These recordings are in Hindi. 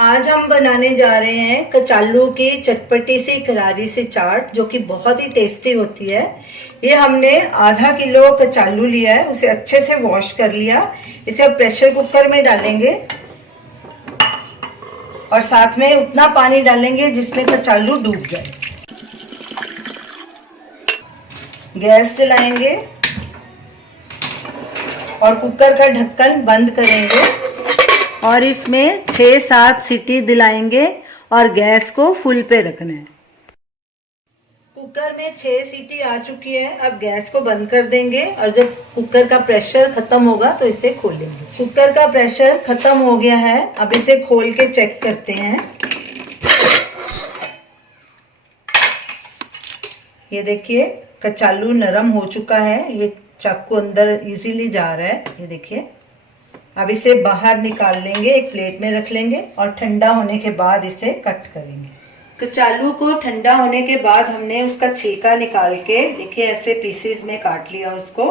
आज हम बनाने जा रहे हैं कचालू की चटपटी सी करारी सी चाट, जो कि बहुत ही टेस्टी होती है। ये हमने आधा किलो कचालू लिया है, उसे अच्छे से वॉश कर लिया। इसे अब प्रेशर कुकर में डालेंगे और साथ में उतना पानी डालेंगे जिसमें कचालू डूब जाए। गैस जलाएंगे और कुकर का ढक्कन बंद करेंगे और इसमें 6-7 सीटी दिलाएंगे और गैस को फुल पे रखना है। कुकर में 6 सीटी आ चुकी है। अब गैस को बंद कर देंगे और जब कुकर का प्रेशर खत्म होगा तो इसे खोलेंगे। कुकर का प्रेशर खत्म हो गया है। अब इसे खोल के चेक करते हैं। ये देखिए कचालू नरम हो चुका है। ये चाकू अंदर इजीली जा रहा है, ये देखिए। अब इसे बाहर निकाल लेंगे, एक प्लेट में रख लेंगे और ठंडा होने के बाद इसे कट करेंगे। कचालू को ठंडा होने के बाद हमने उसका छिलका निकाल के देखिए ऐसे पीसेस में काट लिया उसको।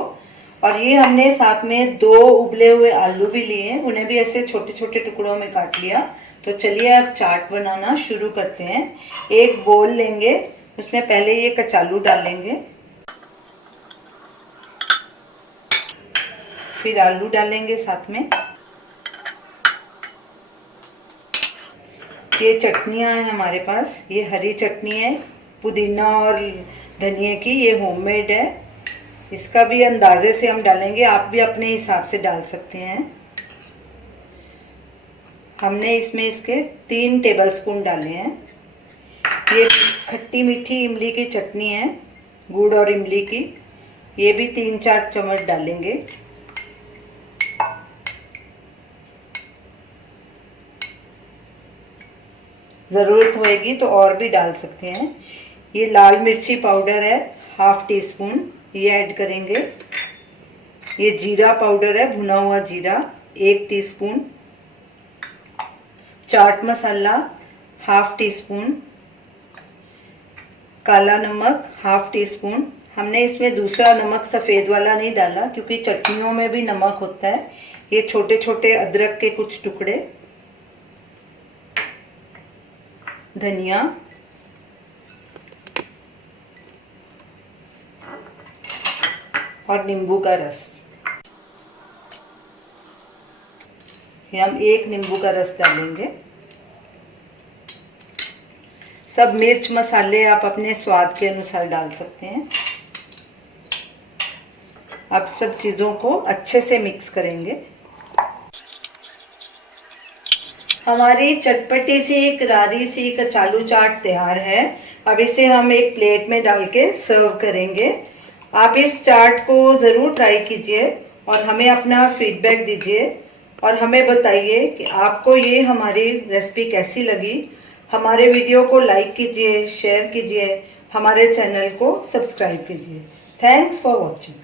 और ये हमने साथ में 2 उबले हुए आलू भी लिए, उन्हें भी ऐसे छोटे छोटे टुकड़ों में काट लिया। तो चलिए अब चाट बनाना शुरू करते हैं। एक बोल लेंगे, उसमें पहले ये कचालू डालेंगे, फिर आलू डालेंगे साथ में। ये चटनियाँ हैं हमारे पास। ये हरी चटनी है, पुदीना और धनिया की, ये होममेड है। इसका भी अंदाजे से हम डालेंगे, आप भी अपने हिसाब से डाल सकते हैं। हमने इसमें इसके 3 टेबलस्पून डाले हैं। ये खट्टी मीठी इमली की चटनी है, गुड़ और इमली की, ये भी 3-4 चम्मच डालेंगे। ज़रूरत होएगी तो और भी डाल सकते हैं। ये लाल मिर्ची पाउडर है 1/2 टीस्पून, ये ऐड करेंगे। ये जीरा पाउडर है, भुना हुआ जीरा 1 टीस्पून। चाट मसाला 1/2 टीस्पून। काला नमक 1/2 टीस्पून। हमने इसमें दूसरा नमक सफ़ेद वाला नहीं डाला क्योंकि चटनियों में भी नमक होता है। ये छोटे छोटे अदरक के कुछ टुकड़े, धनिया, और नींबू का रस। ये हम 1 नींबू का रस डालेंगे। सब मिर्च मसाले आप अपने स्वाद के अनुसार डाल सकते हैं। अब सब चीज़ों को अच्छे से मिक्स करेंगे। हमारी चटपटी सी करारी सी कचालू चाट तैयार है। अब इसे हम एक प्लेट में डाल के सर्व करेंगे। आप इस चाट को ज़रूर ट्राई कीजिए और हमें अपना फीडबैक दीजिए और हमें बताइए कि आपको ये हमारी रेसिपी कैसी लगी। हमारे वीडियो को लाइक कीजिए, शेयर कीजिए, हमारे चैनल को सब्सक्राइब कीजिए। Thanks for watching.